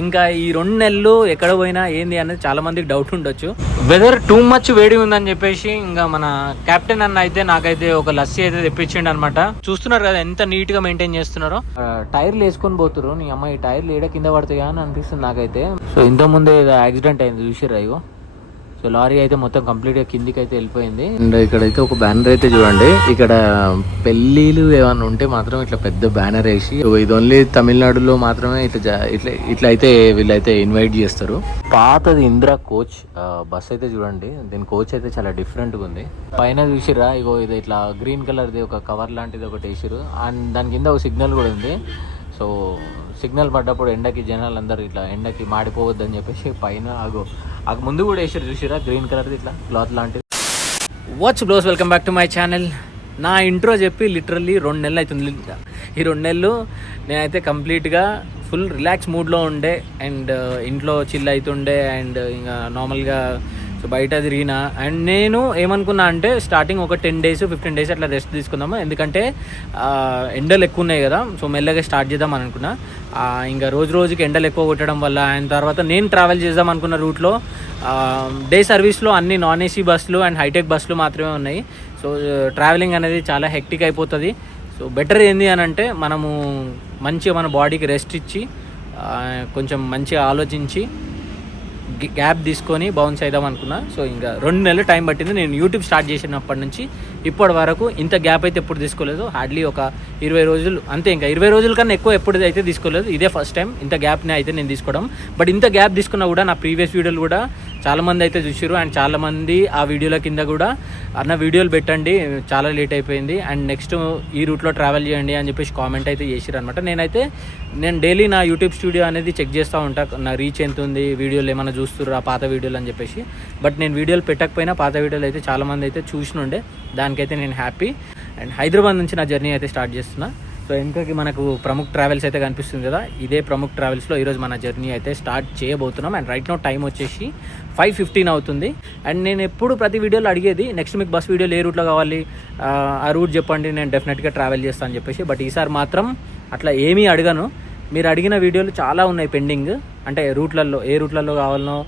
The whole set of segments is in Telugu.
ఇంకా ఈ 2 నెలలు ఎక్కడ పోయినా ఏంది అనేది చాలా మందికి డౌట్ ఉండొచ్చు. వెదర్ టూ మచ్ వేడి ఉందని చెప్పేసి ఇంకా మన కెప్టెన్ అన్న అయితే నాకైతే ఒక లస్సీ అయితే తెప్పించిండు అనమాట. చూస్తున్నారు కదా ఎంత నీట్ గా మెయింటైన్ చేస్తున్నారో. టైర్లు వేసుకొని పోతున్నారు. నీ అమ్మాయి టైర్లు ఏడ కింద పడతాయా అని అనిపిస్తుంది నాకైతే. సో ఇంత ముందే యాక్సిడెంట్ అయింది చూసిర్రా ఇగో. సో లారీ అయితే మొత్తం కంప్లీట్ గా కిందికి అయితే వెళ్ళిపోయింది. అండ్ ఇక్కడైతే ఒక బ్యానర్ అయితే చూడండి. ఇక్కడ పెళ్లిలు ఏమన్నా ఉంటే మాత్రం ఇట్లా పెద్ద బ్యానర్ వేసి, ఇది ఓన్లీ తమిళనాడులో మాత్రమే ఇట్లా అయితే వీళ్ళైతే ఇన్వైట్ చేస్తారు. పాతది ఇందిరా కోచ్ బస్ అయితే చూడండి. దీని కోచ్ అయితే చాలా డిఫరెంట్ గా ఉంది. పైన చూసిరా ఇగో ఇది ఇట్లా గ్రీన్ కలర్ ది ఒక కవర్ లాంటిది ఒకటి వేసిరు. అండ్ దాని కింద ఒక సిగ్నల్ కూడా ఉంది. సో సిగ్నల్ పడ్డప్పుడు ఎండకి జనాలు అందరూ ఇట్లా ఎండకి మాడిపోవద్దు అని చెప్పేసి పైన ముందు కూడా వేసారు చూసిరా గ్రీన్ కలర్ది ఇట్లా క్లాత్ లాంటిది. What's bros, welcome back to my channel. నా ఇంట్రో చెప్పి లిటరల్లీ 2 నెలలు అవుతుంది. ఈ 2 నెలలు నేనైతే కంప్లీట్గా ఫుల్ రిలాక్స్ మూడ్లో ఉండే అండ్ ఇంట్లో చిల్ అవుతుండే అండ్ ఇంకా నార్మల్గా సో బయట తిరిగిన. అండ్ నేను ఏమనుకున్నా అంటే స్టార్టింగ్ ఒక 10 days 15 days అట్లా రెస్ట్ తీసుకుందాము, ఎందుకంటే ఎండలు ఎక్కువ ఉన్నాయి కదా. సో మెల్లగా స్టార్ట్ చేద్దాం అని అనుకున్నా. ఇంకా రోజుకి ఎండలు ఎక్కువ కొట్టడం వల్ల అండ్ తర్వాత నేను ట్రావెల్ చేద్దాం అనుకున్న రూట్లో డే సర్వీస్లో అన్ని నాన్ ఏసీ బస్సులు అండ్ హైటెక్ బస్సులు మాత్రమే ఉన్నాయి. సో ట్రావెలింగ్ అనేది చాలా హెక్టిక్ అయిపోతుంది. సో బెటర్ ఏంది అని అంటే మనము మంచిగా మన బాడీకి రెస్ట్ ఇచ్చి కొంచెం మంచిగా ఆలోచించి గ్యాప్ తీసుకొని బౌన్స్ అవుదాం అనుకున్నా. సో ఇంకా 2 నెలలు టైం పట్టింది. నేను యూట్యూబ్ స్టార్ట్ చేసినప్పటి నుంచి ఇప్పటి వరకు ఇంత గ్యాప్ అయితే ఎప్పుడు తీసుకోలేదు. హార్డ్లీ ఒక 20 రోజులు అంతే. ఇంకా 20 రోజుల కన్నా ఎక్కువ ఎప్పుడు అయితే తీసుకోలేదు. ఇదే ఫస్ట్ టైం ఇంత గ్యాప్ని అయితే నేను తీసుకోవడం. బట్ ఇంత గ్యాప్ తీసుకున్నా కూడా నా ప్రీవియస్ వీడియోలు కూడా చాలామంది అయితే చూసారు. అండ్ చాలామంది ఆ వీడియోల కింద కూడా అన్న వీడియోలు పెట్టండి, చాలా లేట్ అయిపోయింది అండ్ నెక్స్ట్ ఈ రూట్లో ట్రావెల్ చేయండి అని చెప్పేసి కామెంట్ అయితే చేసారు అనమాట. నేను డైలీ నా యూట్యూబ్ స్టూడియో అనేది చెక్ చేస్తూ ఉంటా, నా రీచ్ ఎంత ఉంది, వీడియోలు ఏమైనా చూస్తుర్రు ఆ పాత వీడియోలు అని చెప్పేసి. బట్ నేను వీడియోలు పెట్టకపోయినా పాత వీడియోలు అయితే చాలామంది అయితే చూసినుండే, దానికైతే నేను హ్యాపీ. అండ్ హైదరాబాద్ నుంచి నా జర్నీ అయితే స్టార్ట్ చేస్తున్నా. సో వెనకకి మనకు ప్రముఖ్ ట్రావెల్స్ అయితే కనిపిస్తుంది కదా, ఇదే ప్రముఖ్ ట్రావెల్స్లో ఈరోజు మన జర్నీ అయితే స్టార్ట్ చేయబోతున్నాం. అండ్ రైట్ నో టైం వచ్చేసి 5:15 అవుతుంది. అండ్ నేను ఎప్పుడు ప్రతి వీడియోలో అడిగేది నెక్స్ట్ మీకు బస్ వీడియోలు ఏ రూట్లో కావాలి, ఆ రూట్ చెప్పండి, నేను డెఫినెట్గా ట్రావెల్ చేస్తాను అని చెప్పేసి. బట్ ఈసారి మాత్రం అట్లా ఏమీ అడగను. మీరు అడిగిన వీడియోలు చాలా ఉన్నాయి పెండింగ్. అంటే రూట్లలో ఏ రూట్లలో కావాలనో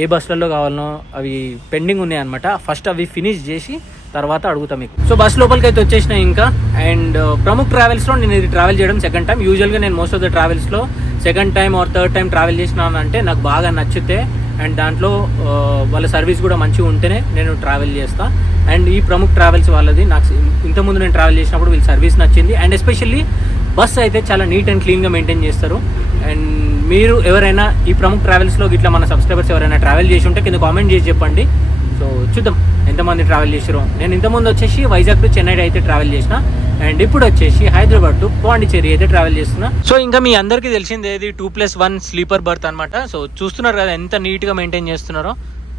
ఏ బస్సులలో కావాలనో అవి పెండింగ్ ఉన్నాయి అనమాట. ఫస్ట్ అవి ఫినిష్ చేసి తర్వాత అడుగుతా మీకు. సో బస్ లోపలికి అయితే వచ్చేసినాయి ఇంకా. అండ్ ప్రముఖ్ ట్రావెల్స్లో నేను ఇది ట్రావెల్ చేయడం సెకండ్ టైం. యూజువల్గా నేను మోస్ట్ ఆఫ్ ద ట్రావెల్స్లో second time or third time travel చేసినాను అంటే నాకు బాగా నచ్చితే అండ్ దాంట్లో వాళ్ళ సర్వీస్ కూడా మంచిగా ఉంటేనే నేను ట్రావెల్ చేస్తాను. అండ్ ఈ ప్రముఖ్ ట్రావెల్స్ వాళ్ళది నాకు ఇంతకుముందు నేను ట్రావెల్ చేసినప్పుడు వీళ్ళ సర్వీస్ నచ్చింది. అండ్ ఎస్పెషల్లీ బస్ అయితే చాలా నీట్ అండ్ క్లీన్గా మెయింటైన్ చేస్తారు. అండ్ మీరు ఎవరైనా ఈ ప్రముఖ్ ట్రావెల్స్లో ఇట్లా మన సబ్స్క్రైబర్స్ ఎవరైనా ట్రావెల్ చేసి ఉంటే కింద కామెంట్ చేసి చెప్పండి. సో చూద్దాం ఎంతమంది ట్రావెల్ చేసారో. నేను ఇంతకుముందు వచ్చేసి వైజాగ్ టు చెన్నై అయితే ట్రావెల్ చేసిన అండ్ ఇప్పుడు వచ్చేసి హైదరాబాద్ టు పాండిచేరి అయితే ట్రావెల్ చేస్తున్నా. సో ఇంకా మీ అందరికీ తెలిసింది ఏది 2+1 స్లీపర్ బర్త్ అనమాట. సో చూస్తున్నారు కదా ఎంత నీట్గా మెయింటైన్ చేస్తున్నారో.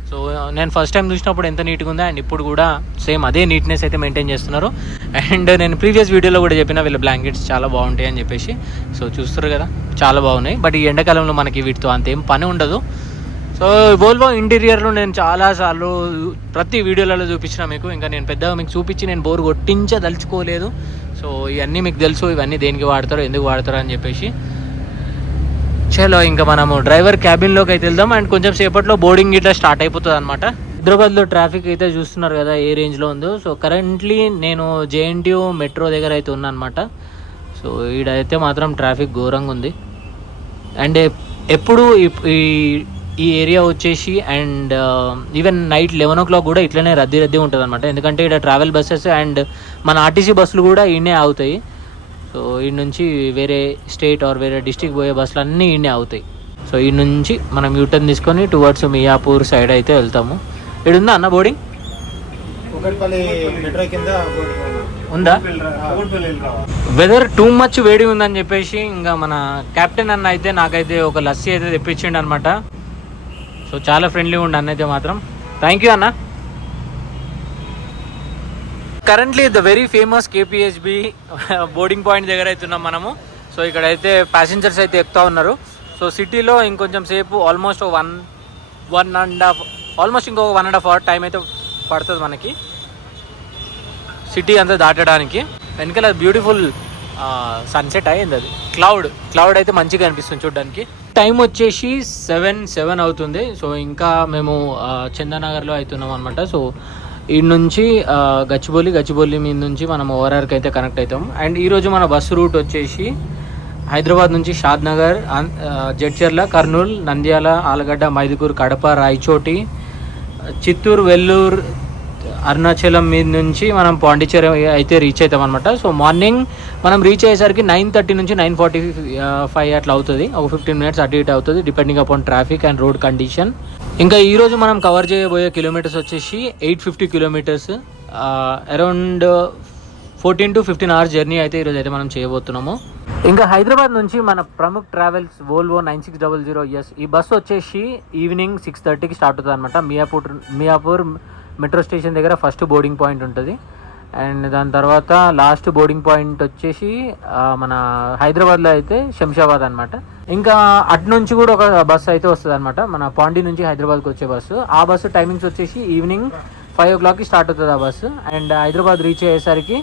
సో నేను ఫస్ట్ టైం చూసినప్పుడు ఎంత నీట్గా ఉందో అండ్ ఇప్పుడు కూడా సేమ్ అదే నీట్నెస్ అయితే మెయింటైన్ చేస్తున్నారు. అండ్ నేను ప్రీవియస్ వీడియోలో కూడా చెప్పిన వీళ్ళ బ్లాంకెట్స్ చాలా బాగుంటాయి అని చెప్పేసి. సో చూస్తారు కదా చాలా బాగున్నాయి. బట్ ఈ ఎండాకాలంలో మనకి వీటితో అంతేం పని ఉండదు. సో వోల్వో ఇంటీరియర్లో నేను చాలాసార్లు ప్రతి వీడియోలలో చూపించిన మీకు. ఇంకా నేను పెద్దగా మీకు చూపించి నేను బోర్ కొట్టించదలుచుకోలేదు. సో ఇవన్నీ మీకు తెలుసు, ఇవన్నీ దేనికి వాడతారో ఎందుకు వాడతారో అని చెప్పేసి. చలో ఇంకా మనము డ్రైవర్ క్యాబిన్లోకి అయితే వెళ్దాం. అండ్ కొంచెం సేపట్లో బోర్డింగ్ ఇట్లా స్టార్ట్ అయిపోతుంది అనమాట. హైదరాబాద్లో ట్రాఫిక్ అయితే చూస్తున్నారు కదా ఏ రేంజ్లో ఉందో. సో కరెంట్లీ నేను JNTU మెట్రో దగ్గర అయితే ఉన్నా అనమాట. సో ఈడైతే మాత్రం ట్రాఫిక్ ఘోరంగా ఉంది. అండ్ ఎప్పుడు ఈ ఏరియా వచ్చేసి అండ్ ఈవెన్ నైట్ 11 o'clock కూడా ఇట్లనే రద్దీ ఉంటుంది అనమాట. ఎందుకంటే ఇక్కడ ట్రావెల్ బస్సెస్ అండ్ మన RTC బస్సులు కూడా ఈయనే ఆగుతాయి. సో ఈ నుంచి వేరే స్టేట్ ఆర్ వేరే డిస్ట్రిక్ట్ పోయే బస్సులు అన్నీ ఈయనే అవుతాయి. సో ఈ నుంచి మనం యూటర్న్ తీసుకొని టువర్డ్స్ మియాపూర్ సైడ్ అయితే వెళ్తాము. ఇక్కడ ఉందా అన్న బోర్డింగ్? ఉందా? వెదర్ టూ మచ్ వేడి ఉందని చెప్పేసి ఇంకా మన కెప్టెన్ అన్న అయితే నాకైతే ఒక లస్సీ అయితే తెప్పించిండు అనమాట. సో చాలా ఫ్రెండ్లీ ఉండి అన్న అయితే మాత్రం. థ్యాంక్ యూ అన్న. Currently the very famous KPHB boarding point దగ్గర అవుతున్నాం మనము. సో ఇక్కడైతే ప్యాసింజర్స్ అయితే ఎక్కుతా ఉన్నారు. సో సిటీలో ఇంకొంచెం సేపు ఆల్మోస్ట్ ఇంకో 1.5 hour టైం అయితే పడుతుంది మనకి సిటీ అంతా దాటడానికి. వెనకాల బ్యూటిఫుల్ సన్సెట్ అయింది, అది క్లౌడ్ అయితే మంచిగా అనిపిస్తుంది చూడడానికి. టైం వచ్చేసి 7 అవుతుంది. సో ఇంకా మేము చందానగర్లో అవుతున్నాం అనమాట. సో ఈ నుంచి గచ్చిబౌలి మీద నుంచి మనం ఓఆర్ఆర్కి అయితే కనెక్ట్ అవుతాం. అండ్ ఈరోజు మన బస్సు రూట్ వచ్చేసి హైదరాబాద్ నుంచి షాద్నగర్, జడ్చర్ల, కర్నూలు, నంద్యాల, ఆలగడ్డ, మైదుకూరు, కడప, రాయచోటి, చిత్తూరు, వెల్లూరు, అరుణాచలం మీద నుంచి మనం పాండిచ్చేరి అయితే రీచ్ అవుతాం అనమాట. సో మార్నింగ్ మనం రీచ్ అయ్యేసరికి 9:30 నుంచి 9:45 అట్లా అవుతుంది. ఒక 15 minutes అటు ఇటు అవుతుంది, depending upon traffic and road condition. ఇంకా ఈరోజు మనం కవర్ చేయబోయే కిలోమీటర్స్ వచ్చేసి 850 kilometres, around 14 to 15 hours journey అయితే ఈరోజు అయితే మనం చేయబోతున్నాము. ఇంకా హైదరాబాద్ నుంచి మన ప్రముఖ్ ట్రావెల్స్ వోల్వో 9600S ఈ బస్సు వచ్చేసి ఈవినింగ్ 6:30కి స్టార్ట్ అవుతుంది అనమాట. మియాపూర్ మెట్రో స్టేషన్ దగ్గర ఫస్ట్ బోర్డింగ్ పాయింట్ ఉంటుంది. అండ్ దాని తర్వాత లాస్ట్ బోర్డింగ్ పాయింట్ వచ్చేసి మన హైదరాబాద్లో అయితే శంషాబాద్ అనమాట. ఇంకా అటు నుంచి కూడా ఒక బస్సు అయితే వస్తుంది అనమాట, మన పాండి నుంచి హైదరాబాద్కి వచ్చే బస్సు. ఆ బస్సు టైమింగ్స్ వచ్చేసి ఈవినింగ్ 5 o'clockకి స్టార్ట్ అవుతుంది ఆ బస్సు. అండ్ హైదరాబాద్ రీచ్ అయ్యేసరికి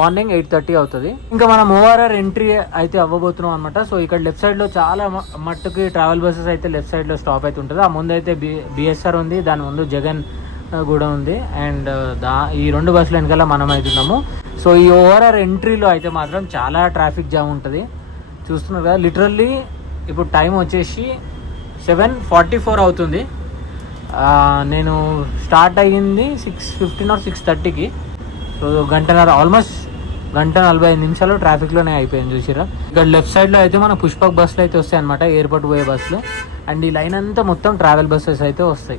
మార్నింగ్ 8:30 అవుతుంది. ఇంకా మనం ఓఆర్ఆర్ ఎంట్రీ అయితే అవ్వబోతున్నాం అనమాట. సో ఇక్కడ లెఫ్ట్ సైడ్లో చాలా మట్టుకి ట్రావెల్ బస్సెస్ అయితే లెఫ్ట్ సైడ్లో స్టాప్ అయితే ఉంటుంది. ఆ ముందు అయితే బిఎస్ఆర్ ఉంది, దాని ముందు జగన్ కూడా ఉంది. అండ్ ఈ 2 బస్సులు వెనకాల మనం అవుతున్నాము. సో ఈ ఓఆర్ఆర్ ఎంట్రీలో అయితే మాత్రం చాలా ట్రాఫిక్ జామ్ ఉంటుంది, చూస్తున్నారు కదా. లిటరల్లీ ఇప్పుడు టైం వచ్చేసి 7:44 అవుతుంది. నేను స్టార్ట్ అయ్యింది 6:15 or 6:30కి. సో గంటన్నర, ఆల్మోస్ట్ 1:45 నిమిషాలు ట్రాఫిక్లోనే అయిపోయింది చూసిరా. ఇక్కడ లెఫ్ట్ సైడ్లో అయితే మన పుష్పక్ బస్సులు అయితే వస్తాయి అనమాట, ఎయిర్పోర్ట్ పోయే బస్సులు. అండ్ ఈ లైన్ అంతా మొత్తం ట్రావెల్ బస్సెస్ అయితే వస్తాయి.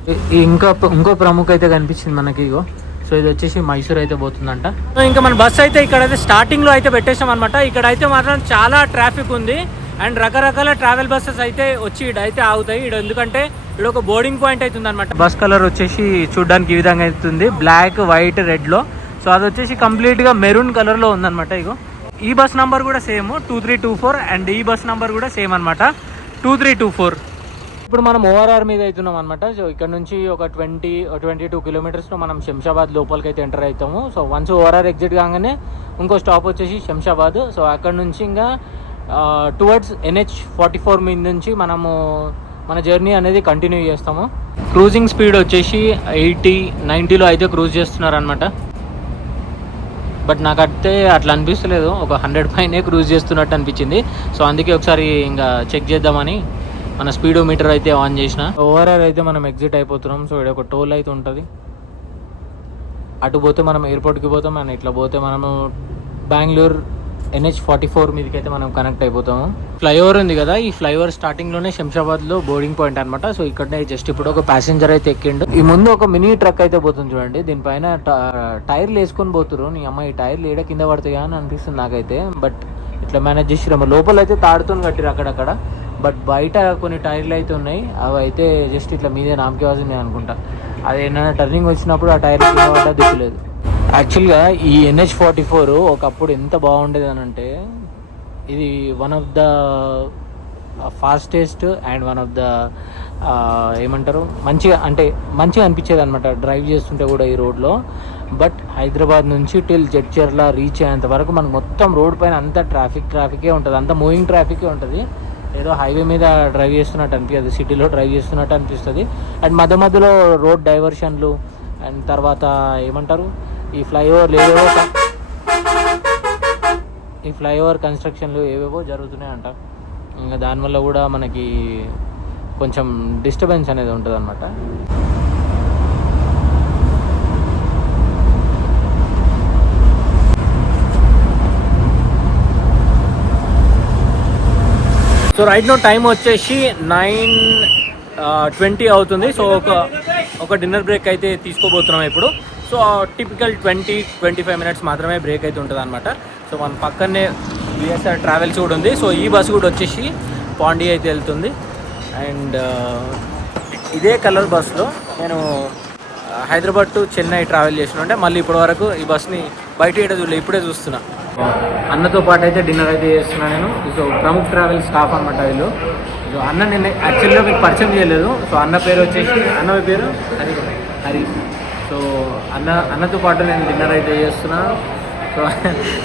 ఇంకో ప్రముఖ అయితే కనిపించింది మనకి, ఇగో. సో ఇది వచ్చేసి మైసూర్ అయితే పోతుందంట. సో ఇంకా మన బస్సు అయితే ఇక్కడైతే స్టార్టింగ్లో అయితే పెట్టేసాం అనమాట. ఇక్కడ అయితే మాత్రం చాలా ట్రాఫిక్ ఉంది. అండ్ రకరకాల ట్రావెల్ బస్సెస్ అయితే వచ్చి ఇడైతే ఆగుతాయి. ఎందుకంటే ఇక్కడ ఒక బోర్డింగ్ పాయింట్ అవుతుంది అనమాట. బస్ కలర్ వచ్చేసి చూడడానికి ఈ విధంగా అవుతుంది, బ్లాక్, వైట్, రెడ్లో. సో అది వచ్చేసి కంప్లీట్గా మెరూన్ కలర్లో ఉందన్నమాట. ఇగో ఈ బస్ నెంబర్ కూడా సేమ్ 2324 అండ్ ఈ బస్ నెంబర్ కూడా సేమ్ అనమాట 2324. ఇప్పుడు మనం ఓఆర్ఆర్ మీద అవుతున్నాం అనమాట. సో ఇక్కడ నుంచి ఒక 22 కిలోమీటర్స్లో మనం శంషాబాద్ లోపలికి అయితే ఎంటర్ అవుతాము. సో వన్స్ ఓఆర్ఆర్ ఎగ్జిట్ కాగానే ఇంకో స్టాప్ వచ్చేసి శంషాబాద్. సో అక్కడ నుంచి ఇంకా టువర్డ్స్ NH44 మీద నుంచి మనము మన జర్నీ అనేది కంటిన్యూ చేస్తాము. క్రూజింగ్ స్పీడ్ వచ్చేసి 80-90లో అయితే క్రూజ్ చేస్తున్నారు అనమాట. బట్ నాకైతే అట్లా అనిపిస్తలేదు, ఒక 100 పైనే క్రూజ్ చేస్తున్నట్టు అనిపించింది. సో అందుకే ఒకసారి ఇంకా చెక్ చేద్దామని మన స్పీడోమీటర్ అయితే ఆన్ చేసిన. ఓవరాల్ అయితే మనం ఎగ్జిట్ అయిపోతున్నాం. సో ఇక్కడ ఒక టోల్ అయితే ఉంటుంది, అటు పోతే మనం ఎయిర్పోర్ట్కి పోతాం. అండ్ ఇట్లా పోతే మనము బెంగళూరు NH44 మీదకి అయితే మనం కనెక్ట్ అయిపోతాము. ఫ్లైఓవర్ ఉంది కదా, ఈ ఫ్లైఓవర్ స్టార్టింగ్లోనే శంషాబాద్లో బోర్డింగ్ పాయింట్ అనమాట. సో ఇక్కడనే జస్ట్ ఇప్పుడు ఒక ప్యాసింజర్ అయితే ఎక్కిండు. ఈ ముందు ఒక మినీ ట్రక్ అయితే పోతుంది చూడండి, దీనిపైన టైర్లు వేసుకొని పోతురు. నీ అమ్మ ఈ టైర్లు ఏడ కింద పడతాయా అని అనిపిస్తుంది నాకైతే. బట్ ఇట్లా మేనేజ్ చేసిరమ్మ. లోపల అయితే తాడుతో కట్టిరు అక్కడక్కడ, బట్ బయట కొన్ని టైర్లు అయితే ఉన్నాయి, అవి అయితే జస్ట్ ఇట్లా మీదే నామకేవాల్సిందే అనుకుంటా. అది ఏమైనా టర్నింగ్ వచ్చినప్పుడు ఆ టైర్ కింద పడ్డా దిక్కులేదు. యాక్చువల్గా ఈ NH44 ఒకప్పుడు ఎంత బాగుండేది అని అంటే, ఇది one of the fastest and one of the ఏమంటారు మంచిగా అనిపించేది అనమాట డ్రైవ్ చేస్తుంటే కూడా ఈ రోడ్లో. బట్ హైదరాబాద్ నుంచి టిల్ జడ్చర్ల రీచ్ అయ్యేంత వరకు మనకు మొత్తం రోడ్ పైన అంతా ట్రాఫికే ఉంటుంది, అంతా మూవింగ్ ట్రాఫికే ఉంటుంది. ఏదో హైవే మీద డ్రైవ్ చేస్తున్నట్టు అనిపించదు, సిటీలో డ్రైవ్ చేస్తున్నట్టు అనిపిస్తుంది. అండ్ మధ్యలో రోడ్ డైవర్షన్లు అండ్ తర్వాత ఏమంటారు ఈ ఫ్లైఓవర్ కన్స్ట్రక్షన్లు ఏవేవో జరుగుతున్నాయి అంట. ఇంకా దానివల్ల కూడా మనకి కొంచెం డిస్టర్బెన్స్ అనేది ఉంటుంది అనమాట. సో రైట్ నో టైం వచ్చేసి 9:20 అవుతుంది. సో ఒక డిన్నర్ బ్రేక్ అయితే తీసుకోబోతున్నాం ఇప్పుడు. సో టిపికల్ 20-25 minutes మాత్రమే బ్రేక్ అయితే ఉంటుంది అనమాట. సో మన పక్కనే బిఎస్ఆర్ ట్రావెల్స్ కూడా ఉంది. సో ఈ బస్సు కూడా వచ్చేసి పాండి అయితే వెళ్తుంది. అండ్ ఇదే కలర్ బస్సులో నేను హైదరాబాద్ టు చెన్నై ట్రావెల్ చేసిన, మళ్ళీ ఇప్పటి వరకు ఈ బస్ని బయట చూడలేదు, ఇప్పుడే చూస్తున్నా. అన్నతో పాటు అయితే డిన్నర్ అయితే చేస్తున్నా నేను. సో ప్రముఖ్ ట్రావెల్ స్టాఫ్ అనమాట వీళ్ళు. సో అన్న నేను యాక్చువల్గా మీకు పరిచయం చేయలేదు. సో అన్న పేరు వచ్చేసి, అన్న పేరు హరి. సో అన్నతో పాటు నేను డిన్నర్ అయితే చేస్తున్నా. సో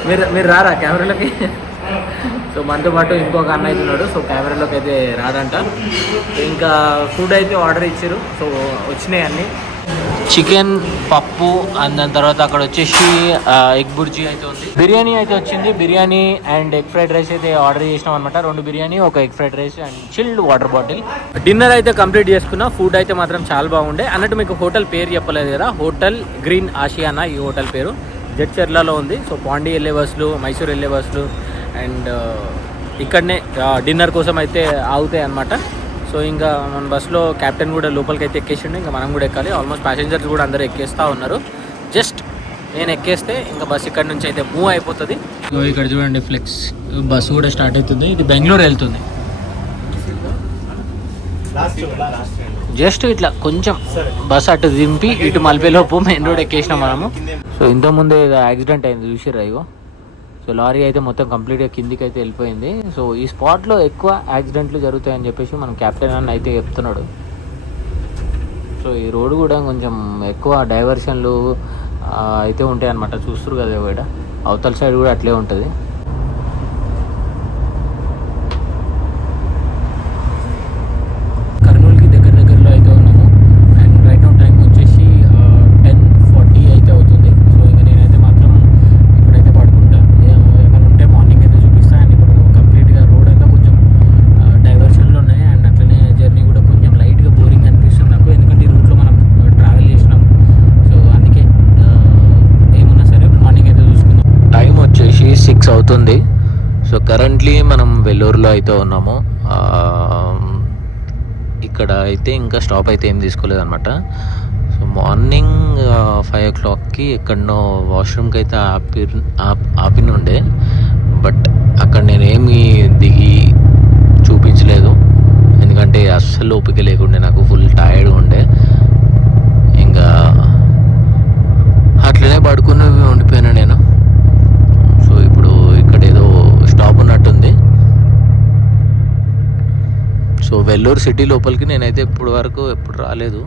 మీరు రారా కెమెరాలకి? సో సో మనతో పాటు ఇంకొక అన్న అయితే ఉన్నాడు. సో కెమెరాలోకి అయితే రాడంట. ఇంకా ఫుడ్ అయితే ఆర్డర్ ఇచ్చారు. సో వచ్చినాయి అన్నీ. చికెన్ పప్పు అండ్ దాని తర్వాత అక్కడ వచ్చేసి ఎగ్ బుర్జీ అయితే ఉంది. బిర్యానీ అయితే వచ్చింది. Biryani and egg fried rice అయితే ఆర్డర్ చేసినాం అనమాట. 2 బిర్యానీ, ఒక egg fried rice and chilled water bottle. Dinner అయితే కంప్లీట్ చేసుకున్నా. ఫుడ్ అయితే మాత్రం చాలా బాగుండే. అన్నట్టు మీకు హోటల్ పేరు చెప్పలేదు కదా, హోటల్ గ్రీన్ ఆసియానా ఈ హోటల్ పేరు. జడ్చర్లలో ఉంది. సో పాండి వెళ్ళే బస్సులు, మైసూర్ వెళ్ళే బస్సులు అండ్ ఇక్కడనే డిన్నర్ కోసం అయితే ఆగుతాయి అన్నమాట. సో ఇంకా మన బస్సులో క్యాప్టెన్ కూడా లోపలికి అయితే ఎక్కేసిండు. ఇంకా మనం కూడా ఎక్కాలి. ఆల్మోస్ట్ ప్యాసింజర్స్ కూడా అందరూ ఎక్కేస్తూ ఉన్నారు. జస్ట్ నేను ఎక్కేస్తే ఇంకా బస్ ఇక్కడ నుంచి అయితే మూవ్ అయిపోతుంది. ఇక్కడ చూడండి ఫ్లెక్స్, బస్సు కూడా స్టార్ట్ అవుతుంది. ఇది బెంగళూరు వెళ్తుంది. జస్ట్ ఇట్లా కొంచెం బస్ అటు దింపి ఇటు మలిపేలోపు మెయిన్ రోడ్ ఎక్కేసినాం మనము. సో ఇంతకుముందే యాక్సిడెంట్ అయింది చూసిర్రా ఇగో. సో లారీ అయితే మొత్తం కంప్లీట్గా కిందికి అయితే వెళ్ళిపోయింది. సో ఈ స్పాట్లో ఎక్కువ యాక్సిడెంట్లు జరుగుతాయని చెప్పేసి మనం క్యాప్టెన్ అని అయితే చెప్తున్నాడు. సో ఈ రోడ్డు కూడా కొంచెం ఎక్కువ డైవర్షన్లు అయితే ఉంటాయి అన్నమాట. చూస్తారు కదా ఇక్కడ అవతల సైడ్ కూడా అట్లే ఉంటుంది. కర్నూలుకి దగ్గరలో అయితే ఉన్నాము. అండ్ రైట్ నౌ టైం వచ్చేసి 10:40 అయితే అవుతుంది. సో ఇంకా నేనైతే మాత్రం ఇప్పుడైతే పడుకుంటా. ఏమైనా ఉంటే మార్నింగ్ అయితే చూపిస్తాను. అండ్ ఇప్పుడు కంప్లీట్గా రోడ్ అంతా కొంచెం డైవర్షన్లు ఉన్నాయి. అండ్ అట్లనే జర్నీ కూడా కొంచెం లైట్గా బోరింగ్ అనిపిస్తుంది నాకు. ఎందుకంటే ఈ రూట్లో మనం ట్రావెల్ చేసినాం. సో అందుకే ఏమున్నా సరే మార్నింగ్ అయితే చూసుకుందాం. టైం వచ్చేసి 6 అవుతుంది. సో కరెంట్లీ మనం వెల్లూరులో అయితే ఉన్నాము. ఇక్కడ అయితే ఇంకా స్టాప్ అయితే ఏం తీసుకోలేదు అనమాట. సో మార్నింగ్ 5 o'clockకి ఎక్కడనో వాష్రూమ్కి అయితే ఆపినుండే. బట్ అక్కడ నేనేమి దిగి చూపించలేదు. ఎందుకంటే అస్సలు ఓపిక లేకుండే, నాకు ఫుల్ టైర్డ్ ఉండే. ఇంకా అట్లనే పడుకుని ఉండిపోయాను నేను. సో ఇప్పుడు ఇక్కడ ఏదో స్టాప్ ఉన్నట్టుంది. సో వెల్లూరు సిటీ లోపలికి నేనైతే ఎప్పుడు రాలేదు.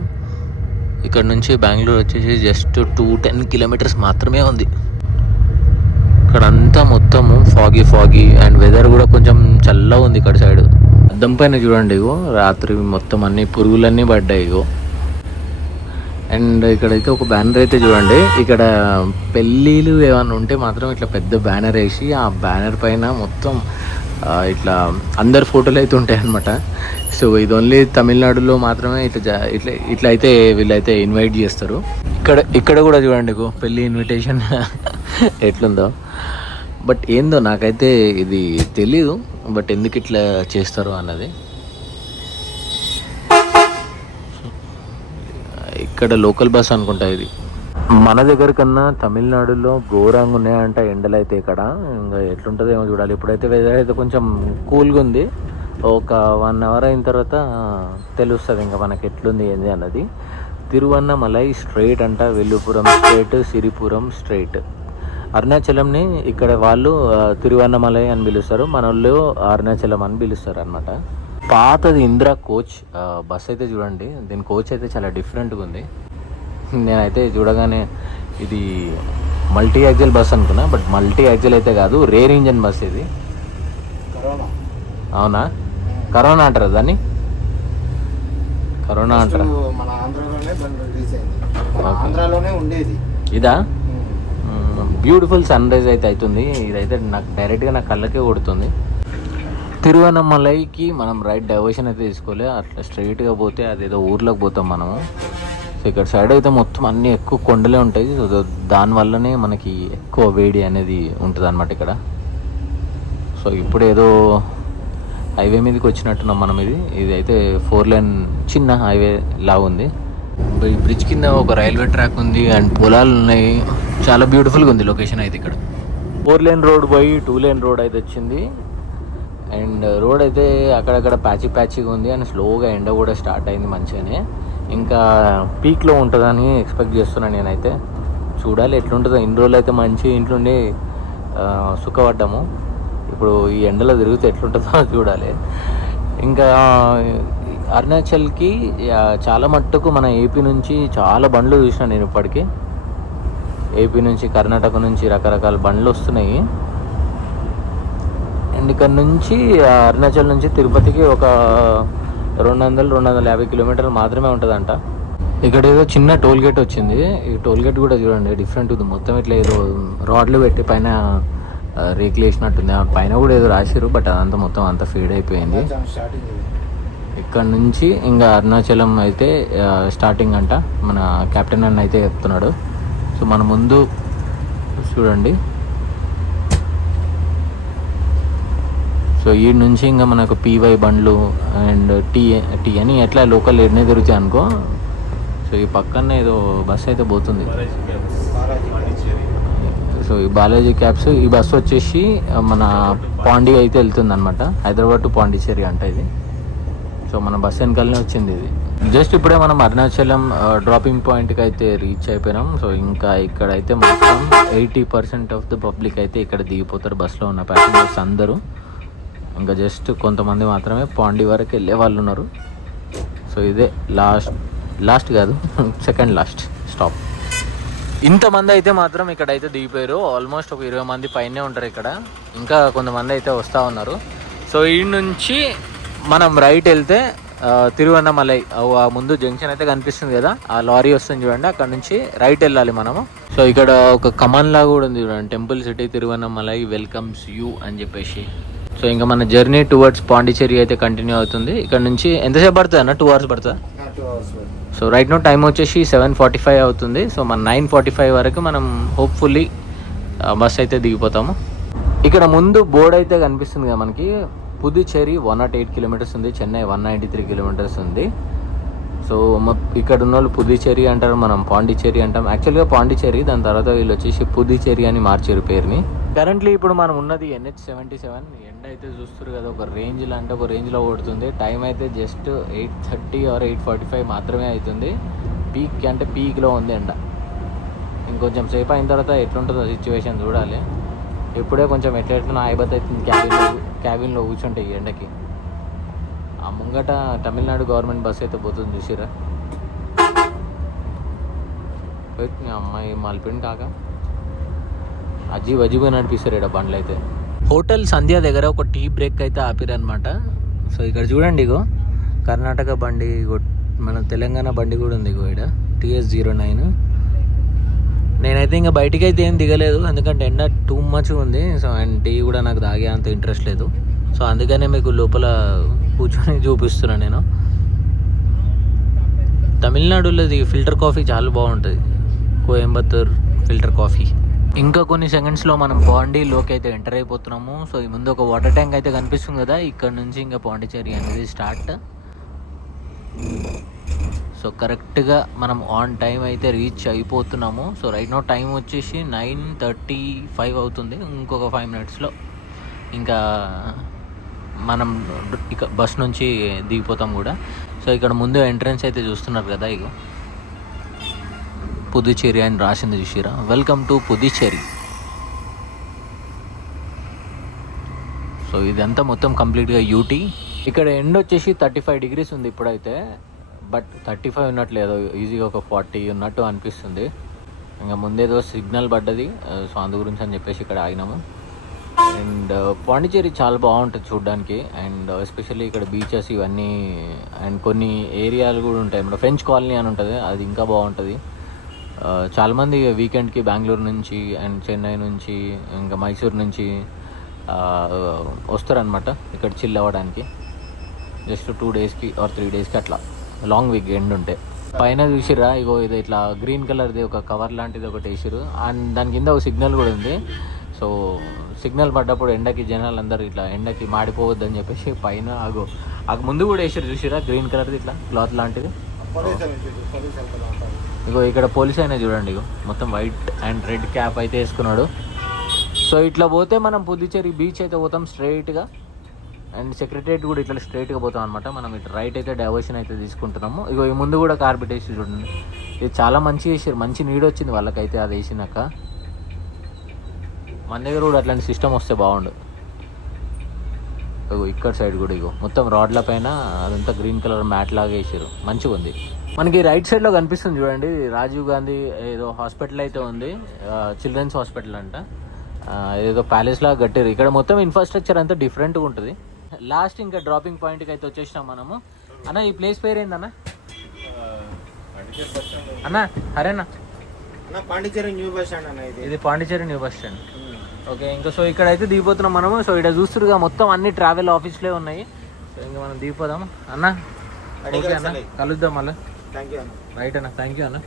ఇక్కడ నుంచి బెంగళూరు వచ్చేసి జస్ట్ 210 kilometers మాత్రమే ఉంది. ఇక్కడ అంతా మొత్తము ఫాగీ అండ్ వెదర్ కూడా కొంచెం చల్లగా ఉంది ఇక్కడ సైడ్. అద్దం పైన చూడండి ఇగో రాత్రి మొత్తం అన్ని పురుగులన్నీ పడ్డాయి ఇగో. అండ్ ఇక్కడైతే ఒక బ్యానర్ అయితే చూడండి. ఇక్కడ పెళ్ళిళ్ళు ఏమైనా ఉంటే మాత్రం ఇట్లా పెద్ద బ్యానర్ వేసి ఆ బ్యానర్ పైన మొత్తం ఇట్లా అందరు ఫోటోలు అయితే ఉంటాయి అన్నమాట. సో ఇది ఓన్లీ తమిళనాడులో మాత్రమే ఇట్లా అయితే వీళ్ళైతే ఇన్వైట్ చేస్తారు. ఇక్కడ కూడా చూడండి పెళ్ళి ఇన్విటేషన్ ఎట్లుందో. బట్ ఏందో నాకైతే ఇది తెలీదు. బట్ ఎందుకు ఇట్లా చేస్తారు అన్నది. ఇక్కడ లోకల్ బస్ అనుకుంటా ఇది. మన దగ్గర కన్నా తమిళనాడులో ఘోరంగా ఉన్నాయంట ఎండలు అయితే. ఇక్కడ ఇంకా ఎట్లుంటుందో ఏమో చూడాలి. ఇప్పుడైతే వెదర్ అయితే కొంచెం కూల్గా ఉంది. ఒక 1 hour అయిన తర్వాత తెలుస్తుంది ఇంకా మనకి ఎట్లుంది ఏంది అన్నది. తిరువన్నమలై స్ట్రైట్ అంట, వెల్లుపురం స్ట్రైట్, సిరిపురం స్ట్రైట్. అరుణాచలంని ఇక్కడ వాళ్ళు తిరువన్నమలై అని పిలుస్తారు, మన వాళ్ళు అరుణాచలం అని పిలుస్తారు అనమాట. పాతది ఇందిరా కోచ్ బస్ అయితే చూడండి. దీని కోచ్ అయితే చాలా డిఫరెంట్గా ఉంది. నేనైతే చూడగానే ఇది మల్టీ యాక్సిల్ బస్ అనుకున్నా. బట్ మల్టీ యాక్సిల్ అయితే కాదు, రేర్ ఇంజన్ బస్ ఇది. అవునా? కరోనా అంటారా దాన్ని? కరోనా అంటారా? ఇదా? బ్యూటిఫుల్ సన్ రైజ్ అయితే అవుతుంది. ఇదైతే నాకు డైరెక్ట్గా నా కళ్ళకే కొడుతుంది. తిరువన్నమలైకి మనం రైట్ డైవర్షన్ అయితే తీసుకోలే. అట్లా స్ట్రైట్గా పోతే అదేదో ఊర్లోకి పోతాం మనము. సో ఇక్కడ సైడ్ అయితే మొత్తం అన్నీ ఎక్కువ కొండలే ఉంటాయి. సో దానివల్లనే మనకి ఎక్కువ వేడి అనేది ఉంటుంది అన్నమాట ఇక్కడ. సో ఇప్పుడు ఏదో హైవే మీదకి వచ్చినట్టున్నాం మనం. ఇది అయితే 4 lane చిన్న హైవే లా ఉంది. ఈ బ్రిడ్జ్ కింద ఒక రైల్వే ట్రాక్ ఉంది అండ్ పొలాలు ఉన్నాయి. చాలా బ్యూటిఫుల్గా ఉంది లొకేషన్ అయితే ఇక్కడ. 4 lane రోడ్ పోయి 2 lane రోడ్ అయితే వచ్చింది. అండ్ రోడ్ అయితే అక్కడక్కడ ప్యాచీగా ఉంది. అండ్ స్లోగా ఎండ కూడా స్టార్ట్ అయింది మంచిగానే. ఇంకా పీక్లో ఉంటుందని ఎక్స్పెక్ట్ చేస్తున్నాను నేనైతే. చూడాలి ఎట్లుంటుందో. ఇన్ని రోజులు అయితే మంచి ఇంట్లోండి సుఖపడ్డాము. ఇప్పుడు ఈ ఎండలో తిరిగితే ఎట్లుంటుందో చూడాలి. ఇంకా అరుణాచల్కి చాలా మట్టుకు మన ఏపీ నుంచి చాలా బండ్లు చూసిన నేను ఇప్పటికీ. ఏపీ నుంచి, కర్ణాటక నుంచి రకరకాల బండ్లు వస్తున్నాయి. అండ్ ఇక్కడ నుంచి అరుణాచల్ నుంచి తిరుపతికి ఒక 200-250 కిలోమీటర్లు మాత్రమే ఉంటుందంట. ఇక్కడ ఏదో చిన్న టోల్ గేట్ వచ్చింది. ఈ టోల్ గేట్ కూడా చూడండి డిఫరెంట్ ఉంది. మొత్తం ఇట్లా ఏదో రాడ్లు పెట్టి పైన రేకులు వేసినట్టుంది. పైన కూడా ఏదో రాసిరు, బట్ అదంతా మొత్తం అంతా ఫీడ్ అయిపోయింది. ఇక్కడ నుంచి ఇంకా అరుణాచలం అయితే స్టార్టింగ్ అంట. మన కెప్టెన్ అన్న అయితే చెప్తున్నాడు. సో మన ముందు చూడండి. సో ఈ నుంచి ఇంకా మనకు పీవై బండ్లు అండ్ టీ అని ఎట్లా లోకల్ ఏడనే దొరుకుతాయి అనుకో. సో ఈ పక్కనే ఏదో బస్ అయితే పోతుంది. సో ఈ బాలాజీ క్యాబ్స్, ఈ బస్సు వచ్చేసి మన పాండి అయితే వెళ్తుంది అనమాట. హైదరాబాద్ టు పాండిచ్చేరి అంట ఇది. సో మన బస్ వెనకాలనే వచ్చింది ఇది. జస్ట్ ఇప్పుడే మనం అరుణాచలం డ్రాపింగ్ పాయింట్కి అయితే రీచ్ అయిపోయినాం. సో ఇంకా ఇక్కడైతే మొత్తం 80% ఆఫ్ ద పబ్లిక్ అయితే ఇక్కడ దిగిపోతారు. బస్లో ఉన్న ప్యాసింజర్స్ అందరూ. ఇంకా జస్ట్ కొంతమంది మాత్రమే పాండి వరకు వెళ్ళే వాళ్ళు ఉన్నారు. సో ఇదే లాస్ట్ కాదు, సెకండ్ లాస్ట్ స్టాప్. ఇంతమంది అయితే మాత్రం ఇక్కడైతే దిగిపోయారు. ఆల్మోస్ట్ ఒక 20 మంది పైనే ఉంటారు ఇక్కడ. ఇంకా కొంతమంది అయితే వస్తూ ఉన్నారు. సో ఈ నుంచి మనం రైట్ వెళ్తే తిరువన్నమలై ఆ ముందు జంక్షన్ అయితే కనిపిస్తుంది కదా, ఆ లారీ వస్తుంది చూడండి, అక్కడ నుంచి రైట్ వెళ్ళాలి మనము. సో ఇక్కడ ఒక కమాన్ లాగా కూడా ఉంది చూడండి, temple city Tiruvannamalai welcomes you అని చెప్పేసి. సో ఇంకా మన జర్నీ టువర్డ్స్ పాండిచ్చేరి అయితే కంటిన్యూ అవుతుంది. ఇక్కడ నుంచి ఎంతసేపు పడుతుంది అన్న? 2 hours పడుతుందా? సో రైట్ నో టైం వచ్చేసి 7:45 అవుతుంది. సో మన 9:45 వరకు మనం హోప్ఫుల్లీ బస్ అయితే దిగిపోతాము. ఇక్కడ ముందు బోర్డు అయితే కనిపిస్తుంది కదా మనకి, పుదుచ్చేరి 108 కిలోమీటర్స్ ఉంది, చెన్నై 193 కిలోమీటర్స్ ఉంది. సో ఇక్కడ ఉన్న వాళ్ళు పుదుచ్చేరి అంటారు, మనం పాండిచ్చేరి అంటాం. యాక్చువల్గా పాండిచ్చేరి, దాని తర్వాత వీళ్ళు వచ్చేసి పుదుచ్చేరి అని మార్చారు పేరుని. కరెంట్లీ ఇప్పుడు మనం ఉన్నది NH-77. ఎండ అయితే చూస్తారు కదా, ఒక రేంజ్లో అంటే ఒక రేంజ్లో కొడుతుంది. టైం అయితే జస్ట్ 8:30 or 8:45 మాత్రమే అవుతుంది. పీక్ అంటే పీక్లో ఉంది ఎండ. ఇంకొంచెం సేపు అయిన తర్వాత ఎట్లుంటుందో సిచ్యువేషన్ చూడాలి. ఇప్పుడే కొంచెం ఎట్లా ఆయిబత్ అవుతుంది క్యాబిన్లో కూర్చుంటే ఈ ఎండకి. ఆ ముంగట తమిళనాడు గవర్నమెంట్ బస్ అయితే పోతుంది చూసిరా. అమ్మాయి మలిపిండి కాక అజీబ్ నడిపిస్తారు ఇక్కడ బండ్లు అయితే. హోటల్ సంధ్య దగ్గర ఒక టీ బ్రేక్ అయితే ఆపిరనమాట. సో ఇక్కడ చూడండి, ఇగో కర్ణాటక బండి, మన తెలంగాణ బండి కూడా ఉంది ఇగో ఇక్కడ, TS09. నేనైతే ఇంకా బయటికి అయితే ఏం దిగలేదు, ఎందుకంటే ఎండ టూ మచ్ ఉంది. సో అండ్ టీ కూడా నాకు తాగే అంత ఇంట్రెస్ట్ లేదు. సో అందుకనే మీకు లోపల కూర్చొని చూపిస్తున్నాను నేను. తమిళనాడులో ఫిల్టర్ కాఫీ చాలా బాగుంటుంది, కోయంబత్తూర్ ఫిల్టర్ కాఫీ. ఇంకా కొన్ని సెకండ్స్లో మనం పాండీలోకి అయితే ఎంటర్ అయిపోతున్నాము. సో ఈ ముందు ఒక వాటర్ ట్యాంక్ అయితే కనిపిస్తుంది కదా, ఇక్కడ నుంచి ఇంకా పాండిచ్చేరి అనేది స్టార్ట్. సో కరెక్ట్గా మనం ఆన్ టైం అయితే రీచ్ అయిపోతున్నాము. సో రైట్ నో టైం వచ్చేసి 9:35 అవుతుంది. ఇంకొక 5 minutesలో ఇంకా మనం ఇక బస్ నుంచి దిగిపోతాం కూడా. సో ఇక్కడ ముందు ఎంట్రన్స్ అయితే చూస్తున్నారు కదా, ఇగో పుదుచ్చేరి అని రాసింది చూసిరా, వెల్కమ్ టు పుదుచ్చేరి. సో ఇదంతా మొత్తం కంప్లీట్గా యూటీ. ఇక్కడ ఎండ్ వచ్చేసి 35 degrees ఉంది ఇప్పుడైతే, బట్ 35 ఉన్నట్లేదు, ఈజీగా ఒక 40 ఉన్నట్టు అనిపిస్తుంది. ఇంకా ముందేదో సిగ్నల్ పడ్డది, సో అందు గురించి అని చెప్పేసి ఇక్కడ ఆగినాము. అండ్ పాండిచ్చేరి చాలా బాగుంటుంది చూడడానికి. అండ్ ఎస్పెషల్లీ ఇక్కడ బీచెస్ ఇవన్నీ, అండ్ కొన్ని ఏరియాలు కూడా ఉంటాయి. మన ఫ్రెంచ్ కాలనీ అని ఉంటుంది, అది ఇంకా బాగుంటుంది. చాలామంది వీకెండ్కి బెంగళూరు నుంచి అండ్ చెన్నై నుంచి ఇంకా మైసూర్ నుంచి వస్తారనమాట ఇక్కడ చిల్ అవ్వడానికి. జస్ట్ 2 daysకి or 3 daysకి అట్లా లాంగ్ వీకెండ్ ఉంటే. పైన చూసిరా, ఇగో ఇది ఇట్లా గ్రీన్ కలర్ది ఒక కవర్ లాంటిది ఒకటి వేసిరు. అండ్ దాని కింద ఒక సిగ్నల్ కూడా ఉంది. సో సిగ్నల్ పడ్డప్పుడు ఎండకి జనాలు అందరూ ఇట్లా ఎండకి మాడిపోవద్దు అని చెప్పేసి పైన ఆగు ముందు కూడా వేసారు చూసిరా, గ్రీన్ కలర్ది ఇట్లా క్లాత్ లాంటిది. ఇగో ఇక్కడ పోలీస్ అయినా చూడండి, ఇగో మొత్తం వైట్ అండ్ రెడ్ క్యాప్ అయితే వేసుకున్నాడు. సో ఇట్లా పోతే మనం పుదుచ్చేరి బీచ్ అయితే పోతాం స్ట్రైట్గా. అండ్ సెక్రటరియట్ కూడా ఇట్లా స్ట్రైట్గా పోతాం అనమాట. మనం ఇట్లా రైట్ అయితే డైవర్షన్ అయితే తీసుకుంటున్నాము. ఇగో ఈ ముందు కూడా కార్పెట్ వేసి చూడండి, ఇది చాలా మంచి వేసారు, మంచి నీడ్ వచ్చింది వాళ్ళకైతే అది వేసినాక. మన దగ్గర కూడా అట్లాంటి సిస్టమ్ వస్తే బాగుండు. ఇగో ఇక్కడ సైడ్ కూడా ఇగో మొత్తం రాడ్ల పైన అదంతా గ్రీన్ కలర్ మ్యాట్ లాగా వేసారు, మంచిగా ఉంది. మనకి రైట్ సైడ్లో కనిపిస్తుంది చూడండి, రాజీవ్ గాంధీ ఏదో హాస్పిటల్ అయితే ఉంది, చిల్డ్రన్స్ హాస్పిటల్ అంట. ఏదో ప్యాలెస్ లాగా కట్టారు. ఇక్కడ మొత్తం ఇన్ఫ్రాస్ట్రక్చర్ అంతా డిఫరెంట్గా ఉంటుంది. లాస్ట్ ఇంకా డ్రాపింగ్ పాయింట్కి అయితే వచ్చేసినాం మనము. అన్న ఈ ప్లేస్ పేరు ఏందన్న? అన్న హరేనా పాండిచేరి న్యూ బస్ స్టాండ్ అన్న. ఇది Pondicherry new bus stand. Okay, ఇంకా సో ఇక్కడ అయితే దిగిపోతున్నాం మనము. సో ఇక్కడ చూస్తురుగా మొత్తం అన్ని ట్రావెల్ ఆఫీస్లే ఉన్నాయి. సో ఇంకా మనం దిగిపోదాం అన్న. ఓకే అన్న, కలుద్దాం మళ్ళీ. రైట్ అన్న, థ్యాంక్ యూ అన్న.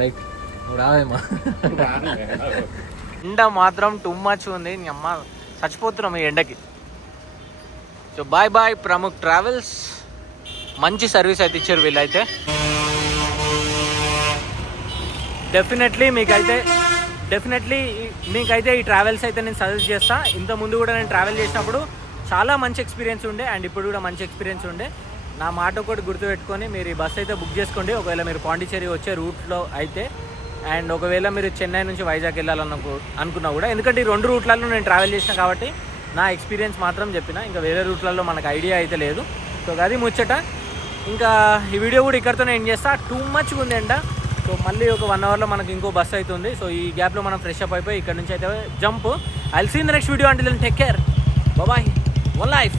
రైట్, నువ్వు రావేమో. ఎండ మాత్రం టూ మచ్ ఉంది, నీ అమ్మ చచ్చిపోతున్నాం ఈ ఎండకి. So bye bye Pramukh travels. మంచి సర్వీస్ అయితే ఇచ్చారు వీళ్ళైతే. డెఫినెట్లీ మీకైతే ఈ ట్రావెల్స్ అయితే నేను సజెస్ట్ చేస్తా. ఇంత ముందు కూడా నేను ట్రావెల్ చేసినప్పుడు చాలా మంచి ఎక్స్పీరియన్స్ ఉండే, అండ్ ఇప్పుడు కూడా మంచి ఎక్స్పీరియన్స్ ఉండే. నా మాట ఒకటి గుర్తుపెట్టుకొని మీరు ఈ బస్ అయితే బుక్ చేసుకోండి, ఒకవేళ మీరు పాండిచేరి వచ్చే రూట్లో అయితే. అండ్ ఒకవేళ మీరు చెన్నై నుంచి వైజాగ్ అనుకున్నా కూడా, ఎందుకంటే ఈ 2 రూట్లలో నేను ట్రావెల్ చేసిన కాబట్టి నా ఎక్స్పీరియన్స్ మాత్రం చెప్పిన. ఇంకా వేరే రూట్లలో మనకు ఐడియా అయితే లేదు. సో అది ముచ్చట. ఇంకా ఈ వీడియో కూడా ఇక్కడితోనే ఎండ్ చేస్తా. టూ మచ్గా ఉంది ఎండ. సో మళ్ళీ ఒక 1 అవర్లో మనకు ఇంకో బస్ అవుతుంది. సో ఈ గ్యాప్లో మనం ఫ్రెష్ అప్ అయిపోయి ఇక్కడ నుంచి అయితే jump. I will see in the next video. Until then take care, bye, one life.